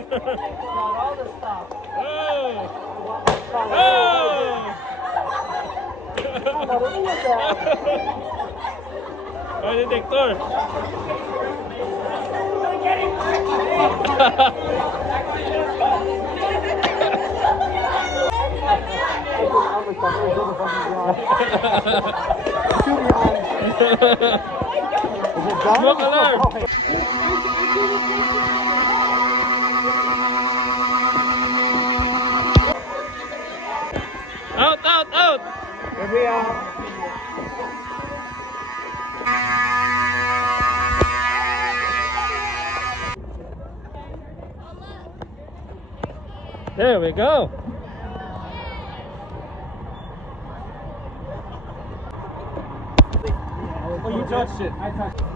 more. All the stuff. Oh. Oh. Oh, detector. Smoke alarm. Out, out, out. Here we are. There we go. Oh, you touched it. I touched it.